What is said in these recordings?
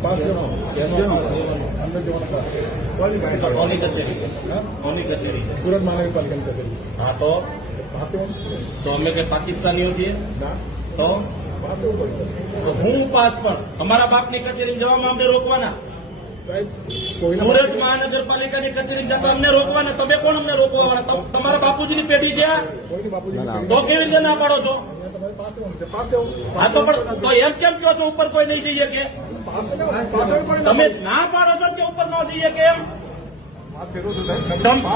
સુરત મહાનગરપાલિકાની કચેરી. હા તો અમે કે પાકિસ્તાનીઓ છીએ? તો હું પાસ પણ અમારા બાપની કચેરી જવામાં અમને રોકવાના? સુરત મહાનગરપાલિકાની કચેરી જતા અમને રોકવાના? તમે કોણ અમને રોકવાના? તમારા બાપુજીની પેઢી છે? તો કેવી રીતે ના પાડો છો? હા તો પણ તો એમ કેમ કહો છો ઉપર કોઈ નહીં જઈએ કે? તમે ના પાડો છો કે ઉપર ન જઈએ કે? એમ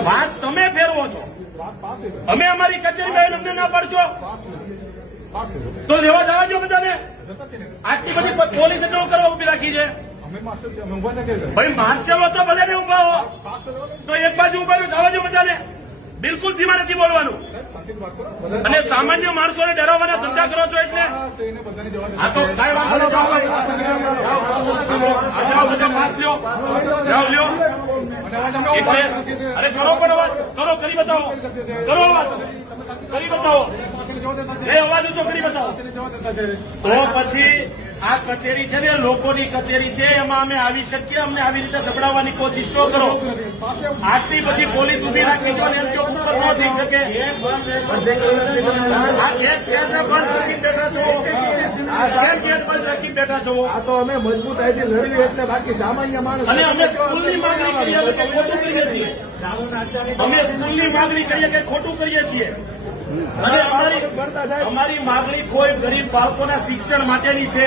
વાત તમે ફેરવો છો. અમે અમારી કચેરીમાં અમને ના પાડશો તો લેવા જવા દો બધાને. આટલી બધી પોલીસ એટલો કરવા ઉભી રાખી છે. ભાઈ માર્શલો તો ભલે ને ઉભા હો તો એક બાજુ ઉભા જવા દો બધાને. બિલકુલ ધીમા નથી બોલવાનું. અને સામાન્ય માણસોને ડરાવવાના ધંધા કરો છો એટલે આ તો કઈ વાંધો બધા માસ લ્યો લ્યો એટલે અરે કરો પણ વાત કરો કરી બતાવો. કરો વાત કરી બતાવો. એ અવાજ ઊંચો કરી બતાવો. તો પછી આ કચેરી છે ને લોકોની કચેરી છે, એમાં અમે આવી શકીએ? અમને આવી રીતે દબડાવવાની કોશિશ ન કરો. આટલી બધી પોલીસ ઉભી રાખી દો ને એમ કે ઉપર ન થઈ શકે. આ એક ગેટને બંધ રાખી બેઠા છો. કેમ ગેટ બંધ રાખી બેઠા છો? આ તો અમે મજબૂતાઈથી લડવી એટલે બાકી સામાન્ય માણસ. અને અમે સ્કૂલની માંગણી કરીએ કે ખોટું કરીએ છીએ? અમે સ્કૂલની માંગણી કરીએ કે ખોટું કરીએ છીએ? અને અમારી માંગણી કોઈ ગરીબ બાળકોના શિક્ષણ માટેની છે.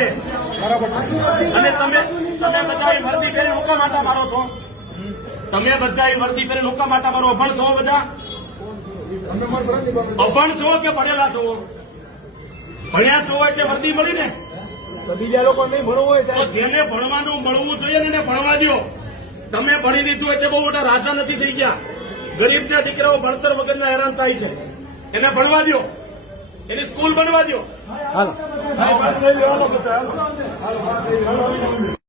અને તમે બધા વર્દી પહેરી લોકા માટા મારો છો? તમે બધા વર્દી પહેરી લોકા માટા મારો? અભણ છો બધા? અભણ છો કે ભણેલા છો? ભણ્યા છો એટલે વર્દી મળી ને. બીજા લોકો નહીં ભણવું હોય તો જેને ભણવાનું મળવું જોઈએ ને એને ભણવા દો. તમે ભણી લીધું એટલે બહુ મોટા રાજા નથી થઈ ગયા. ગરીબના દીકરાઓ ભણતર વગરના હેરાન થાય છે. એને ભણવા દો, એની સ્કૂલ બનવા દો.